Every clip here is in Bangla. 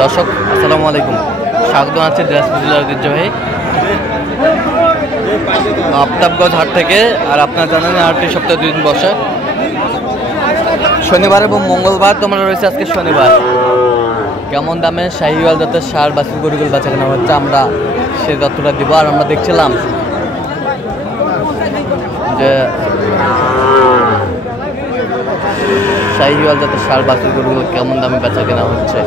দর্শক আসসালামু আলাইকুম, স্বাগত জানাচ্ছি দিনাজপুর জেলার ঐতিহ্যবাহী আফতাবগঞ্জ হাট থেকে। আর আপনারা জানেন হাটটি সপ্তাহে 2 দিন বসে, শনিবার এবং মঙ্গলবার। তোমরা রয়েছে আজকে শনিবার। কেমন দামে শাহিওয়াল জাতের ষাঁড় বাছুর গরুগুলো বেচা কেনা হচ্ছে আমরা সেই তথ্যটা দিব। আর আমরা দেখছিলাম যে শাহিওয়াল জাতের ষাঁড় বাছুর গরুগুলো কেমন দামে বেচা কেনা হচ্ছে।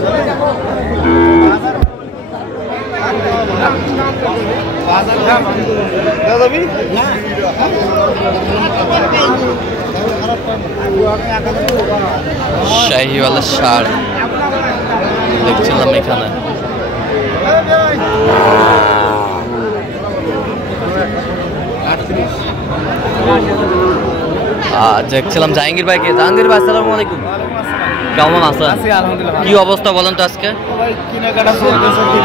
শাহিওয়ালের ষাঁড় দেখছিলাম এখানে। দেখছিলাম জাহাঙ্গীর ভাইকে। জাহাঙ্গীর ভাই আসসালামু আলাইকুম, কেমন আছেন? কি অবস্থা বলেন তো আজকে?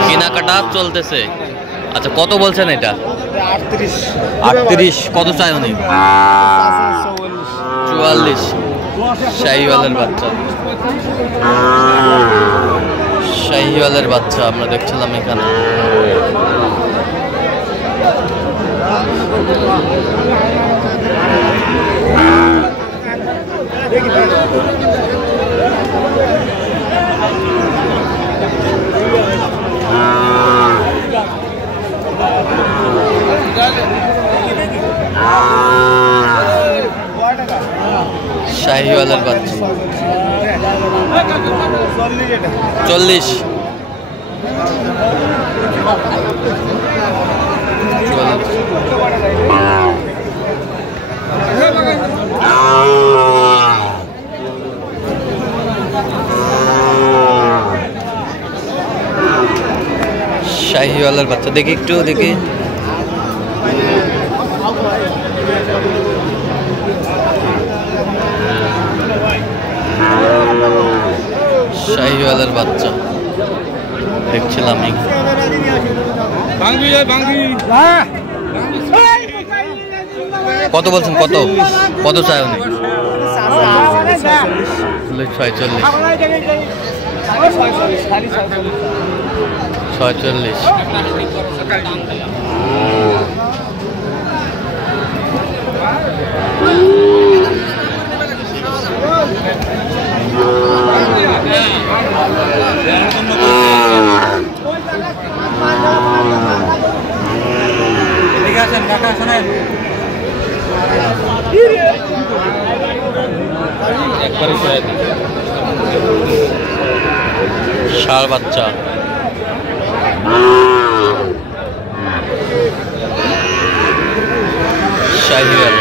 কেনাকাটা চলতেছে। আচ্ছা, কত বলছেন এটা? 38। কত চাই উনি? 44। শাহিওয়ালের বাচ্চা, শাহিওয়ালের বাচ্চা আমরা দেখছিলাম এখানে। শাহিওয়ালের বাচ্চা 40। শাহিওয়ালের বাচ্চা দেখি, একটু দেখি। শাহিওয়ালের বাচ্চা দেখছিলাম। কত বলছেন? কত কত চাই উনি? 46। 46। ষাঁড় বাচ্চা শাহিওয়াল।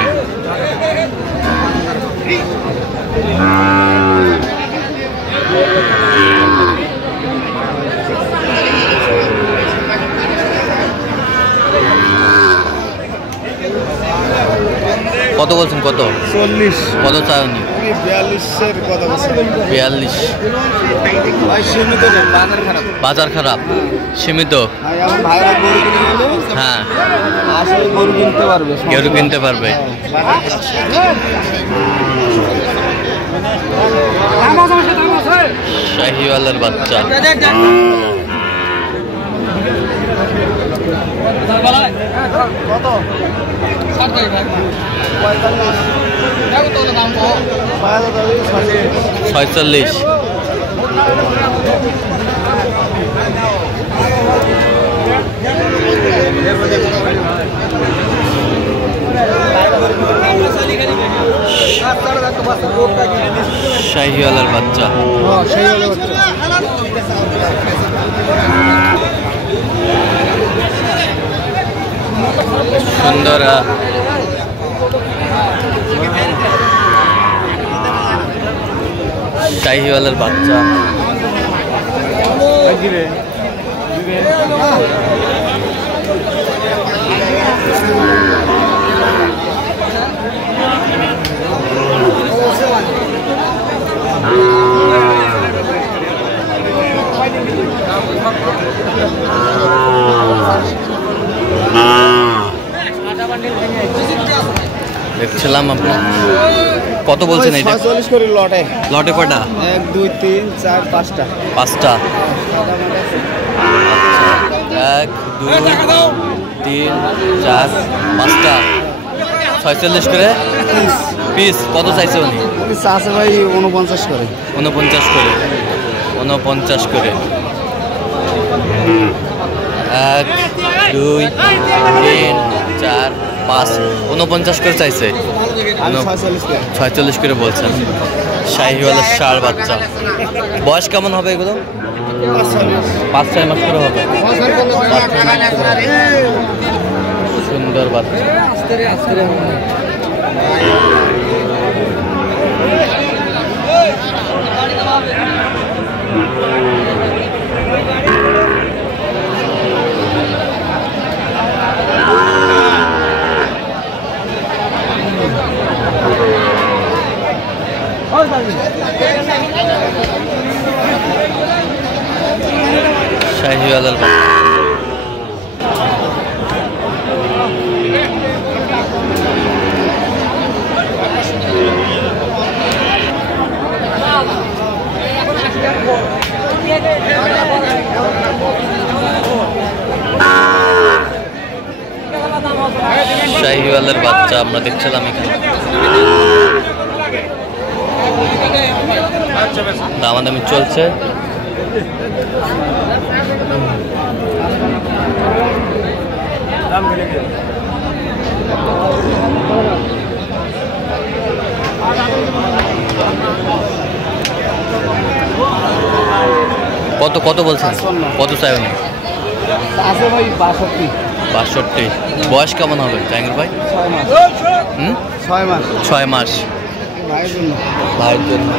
কত বলছেন? কত? 40। কত চাই উনি? 42। বাজার খারাপ, সীমিত। হ্যাঁ, গরু কিনতে পারবে। শাহিওয়ালের বাচ্চা কত? 46। শাহিওয়ালের বাচ্চা সুন্দর। শাহিওয়ালের বাচ্চা দেখছিলাম আপনার। কত বলছেন এইটা? 46 করে লটে। লটে কয়টা? 1 2 3 4 5টা। 5টা। আচ্ছা 1 2 3 4 5টা 46 করে পিস। কত চাইছে উনি? উনি চাচ্ছে ভাই 49 করে। 49 করে। 49 করে। 1 2 3 4 5 49 করে চাইছে। 46 করে বলছেন। শাহিওয়ালের ষাঁড় বাচ্চা। বয়স কেমন হবে এগুলো? 5-6 মাস করে হবে। সুন্দর বাচ্চা। শাহিওয়ালের শাহিওয়ালের বাচ্চা আমরা দেখছিলাম এখানে। দামাদামি চলছে। কত কত বলছেন? কত চাই উনি? আছে ভাই 62। 62। বয়স কেমন হবে জাহাঙ্গীর ভাই? 6 মাস। 6 মাস। ভাইয়ের জন্য। ভাইয়ের জন্য।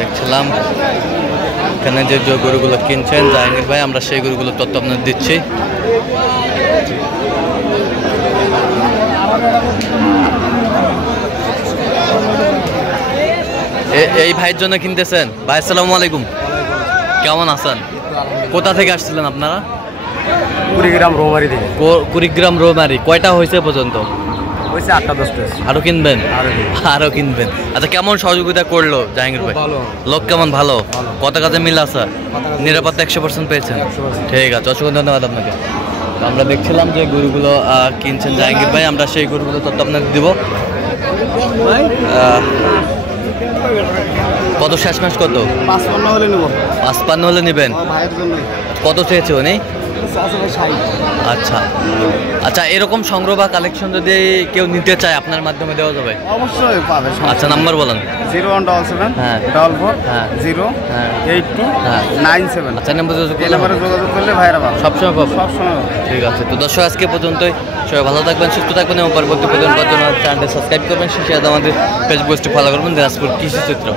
দেখছিলাম এখানে যে গরুগুলো কিনছেন জাহাঙ্গীর ভাই, আমরা সেই গরুগুলো তথ্য আপনাদের দিচ্ছি। এই ভাইয়ের জন্য কিনতেছেন? ভাই আসসালামু আলাইকুম, কেমন আছেন? কোথা থেকে আসছিলেন আপনারা? কুড়িগ্রাম রৌমারি থেকে। কুড়িগ্রাম রৌমারি। কয়টা হয়েছে পর্যন্ত? হয়েছে 8টা-10টা। আরো কিনবেন? আরো কিনবেন। আচ্ছা কেমন সহযোগিতা করলো জাহাঙ্গীর ভাই? লোক কেমন? ভালো। কত কাজে মিল আছে? নিরাপত্তা 100% পেয়েছেন? ঠিক আছে, অসংখ্য ধন্যবাদ আপনাকে। আমরা দেখছিলাম যে গরুগুলো কিনছেন জাহাঙ্গীর ভাই, আমরা সেই গরুগুলো তথ্য আপনাকে দিব। কত শেষ মাস? কত? 55 হলে নেব। 55 হলে নেবেন? ভাইয়ের জন্য। কত চেয়েছে উনি? আচ্ছা আচ্ছা, এরকম সংগ্রহ বা কালেকশন যদি কেউ নিতে চায় আপনার মাধ্যমে দেওয়া যাবে? অবশ্যই পাবে। আচ্ছা নাম্বার বলেন। 0177 44 0 82 97। আচ্ছা নাম্বার যোগাযোগ করলে ভাইরা পাবে। সবসময় পাবো? সবসময়। ঠিক আছে। তো দর্শক আজকে পর্যন্তই। সবাই ভালো থাকবেন, সুস্থ থাকবেন এবং পরবর্তী পর্যন্ত চ্যানেলটি সাবস্ক্রাইব করবেন। শেষে আমাদের ফেসবুক পেজটি ফলো করবেন দিনাজপুর কৃষি চিত্র।